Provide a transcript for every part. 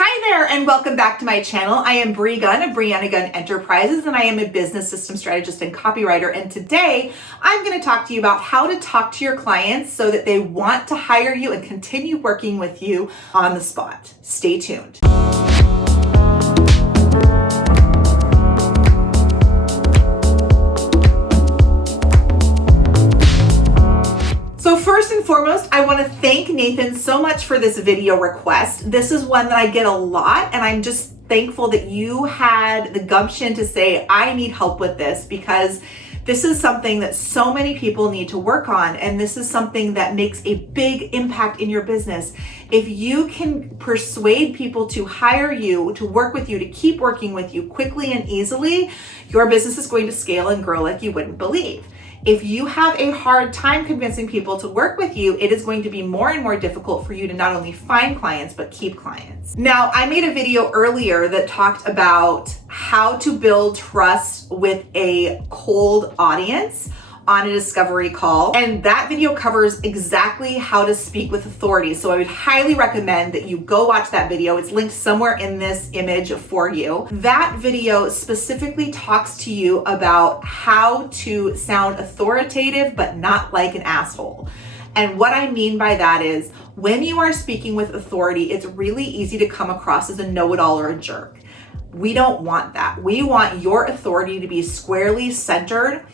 Hi there and welcome back to my channel. I am Gunn of Breanna Gunn Enterprises and I am a business system strategist and copywriter. And today I'm going to talk to you about how to talk to your clients so that they want to hire you and continue working with you on the spot. Stay tuned. So first and foremost, I want to thank Nathan so much for this video request. This is one that I get a lot, and I'm just thankful that you had the gumption to say, I need help with this, because this is something that so many people need to work on, and this is something that makes a big impact in your business. If you can persuade people to hire you, to work with you, to keep working with you quickly and easily, your business is going to scale and grow like you wouldn't believe. If you have a hard time convincing people to work with you, it is going to be more and more difficult for you to not only find clients, but keep clients. Now, I made a video earlier that talked about how to build trust with a cold audience on a discovery call. And that video covers exactly how to speak with authority. So I would highly recommend that you go watch that video. It's linked somewhere in this image for you. That video specifically talks to you about how to sound authoritative, but not like an asshole. And what I mean by that is when you are speaking with authority, it's really easy to come across as a know-it-all or a jerk. We don't want that. We want your authority to be squarely centered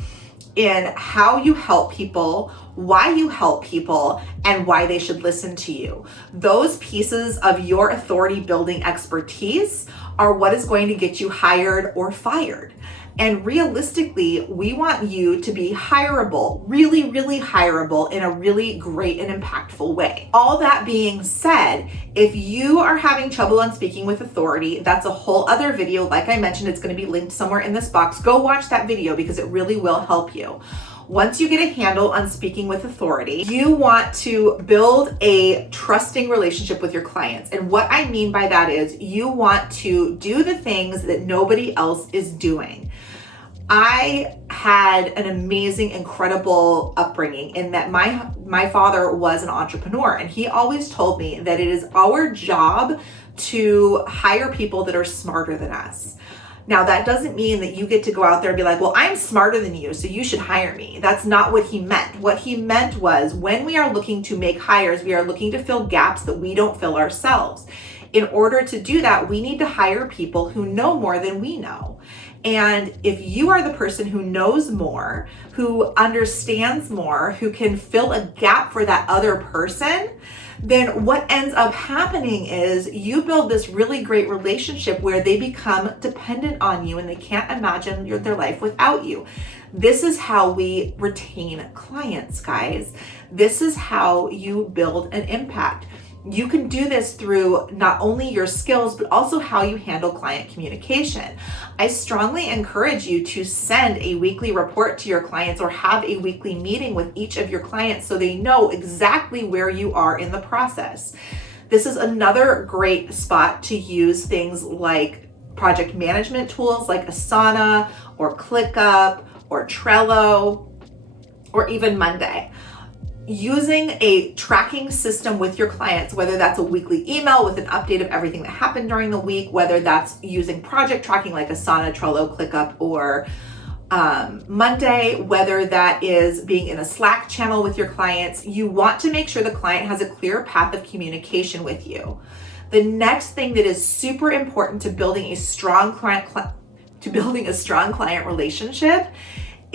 in how you help people, why you help people, and why they should listen to you. Those pieces of your authority building expertise are what is going to get you hired or fired. And realistically, we want you to be hireable, really, really hireable in a really great and impactful way. All that being said, if you are having trouble on speaking with authority, that's a whole other video. Like I mentioned, it's going to be linked somewhere in this box. Go watch that video because it really will help you. Once you get a handle on speaking with authority, you want to build a trusting relationship with your clients. And what I mean by that is you want to do the things that nobody else is doing. I had an amazing, incredible upbringing in that my father was an entrepreneur, and he always told me that it is our job to hire people that are smarter than us. Now, that doesn't mean that you get to go out there and be like, well, I'm smarter than you, so you should hire me. That's not what he meant. What he meant was when we are looking to make hires, we are looking to fill gaps that we don't fill ourselves. In order to do that, we need to hire people who know more than we know. And if you are the person who knows more, who understands more, who can fill a gap for that other person, then what ends up happening is you build this really great relationship where they become dependent on you and they can't imagine their life without you. This is how we retain clients, guys. This is how you build an impact. You can do this through not only your skills, but also how you handle client communication. I strongly encourage you to send a weekly report to your clients or have a weekly meeting with each of your clients so they know exactly where you are in the process. This is another great spot to use things like project management tools like Asana or ClickUp or Trello or even Monday. Using a tracking system with your clients, whether that's a weekly email with an update of everything that happened during the week, whether that's using project tracking like Asana, Trello, ClickUp, or Monday, whether that is being in a Slack channel with your clients, you want to make sure the client has a clear path of communication with you. The next thing that is super important to building a strong client relationship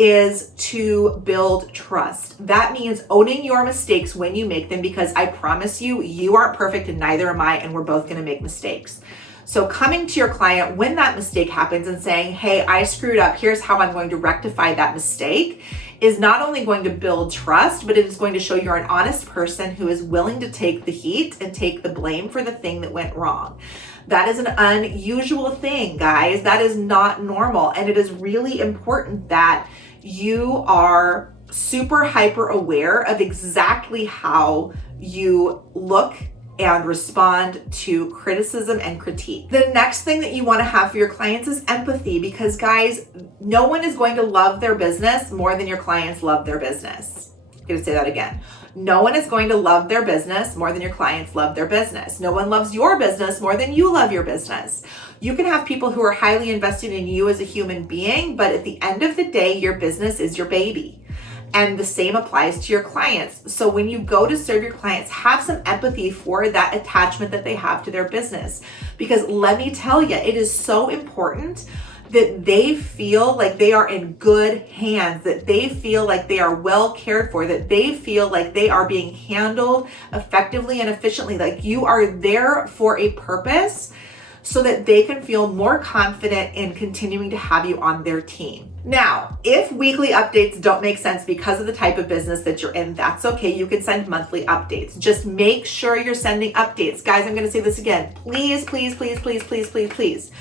is to build trust. That means owning your mistakes when you make them, because I promise you, you aren't perfect and neither am I, and we're both gonna make mistakes. So coming to your client when that mistake happens and saying, hey, I screwed up, here's how I'm going to rectify that mistake, is not only going to build trust, but it is going to show you're an honest person who is willing to take the heat and take the blame for the thing that went wrong. That is an unusual thing, guys. That is not normal. And it is really important that you are super hyper aware of exactly how you look and respond to criticism and critique. The next thing that you want to have for your clients is empathy, because guys, no one is going to love their business more than your clients love their business. going to say that again. No one is going to love their business more than your clients love their business. No one loves your business more than you love your business. You can have people who are highly invested in you as a human being, but at the end of the day, your business is your baby. And the same applies to your clients. So when you go to serve your clients, have some empathy for that attachment that they have to their business. Because let me tell you, it is so important that they feel like they are in good hands, that they feel like they are well cared for, that they feel like they are being handled effectively and efficiently, like you are there for a purpose, so that they can feel more confident in continuing to have you on their team. Now, if weekly updates don't make sense because of the type of business that you're in, that's okay. You can send monthly updates. Just make sure you're sending updates. Guys, I'm gonna say this again. Please, please, please, please, please, please, please.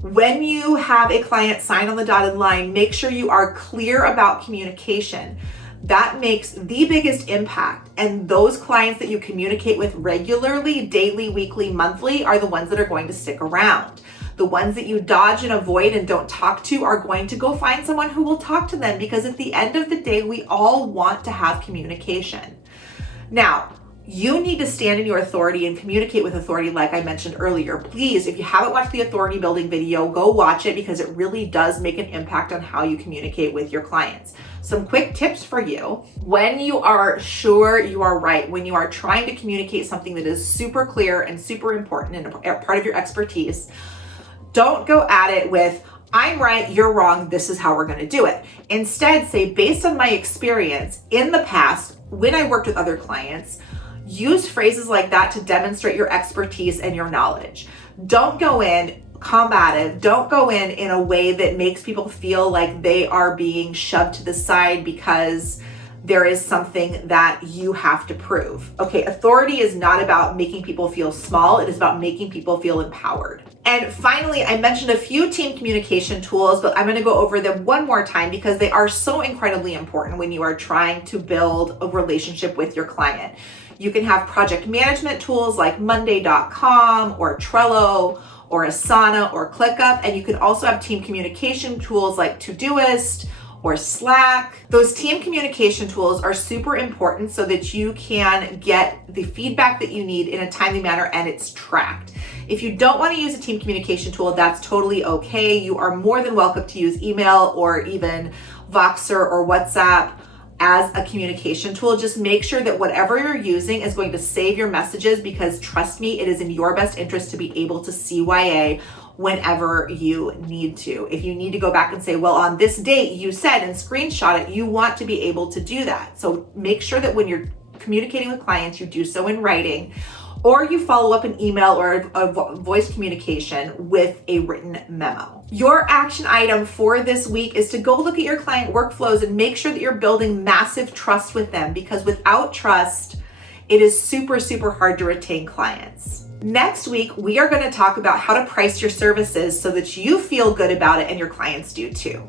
When you have a client sign on the dotted line, make sure you are clear about communication. That makes the biggest impact. And those clients that you communicate with regularly, daily, weekly, monthly, are the ones that are going to stick around. The ones that you dodge and avoid and don't talk to are going to go find someone who will talk to them, because at the end of the day, we all want to have communication. Now, you need to stand in your authority and communicate with authority, like I mentioned earlier. Please, if you haven't watched the authority building video, go watch it, because it really does make an impact on how you communicate with your clients. Some quick tips for you. When you are sure you are right, when you are trying to communicate something that is super clear and super important and a part of your expertise, don't go at it with, I'm right, you're wrong, this is how we're going to do it. Instead, say, based on my experience in the past, when I worked with other clients, use phrases like that to demonstrate your expertise and your knowledge. Don't go in combative. Don't go in a way that makes people feel like they are being shoved to the side because there is something that you have to prove. Okay, authority is not about making people feel small. It is about making people feel empowered. And finally, I mentioned a few team communication tools, but I'm going to go over them one more time because they are so incredibly important when you are trying to build a relationship with your client. You can have project management tools like Monday.com or Trello or Asana or ClickUp, and you can also have team communication tools like Todoist or Slack. Those team communication tools are super important so that you can get the feedback that you need in a timely manner and it's tracked. If you don't want to use a team communication tool, that's totally okay. You are more than welcome to use email or even Voxer or WhatsApp as a communication tool. Just make sure that whatever you're using is going to save your messages, because trust me, it is in your best interest to be able to CYA whenever you need to. If you need to go back and say, well, on this date you said, and screenshot it, you want to be able to do that. So make sure that when you're communicating with clients, you do so in writing, or you follow up an email or a voice communication with a written memo. Your action item for this week is to go look at your client workflows and make sure that you're building massive trust with them, because without trust, it is super, super hard to retain clients. Next week, we are going to talk about how to price your services so that you feel good about it and your clients do too.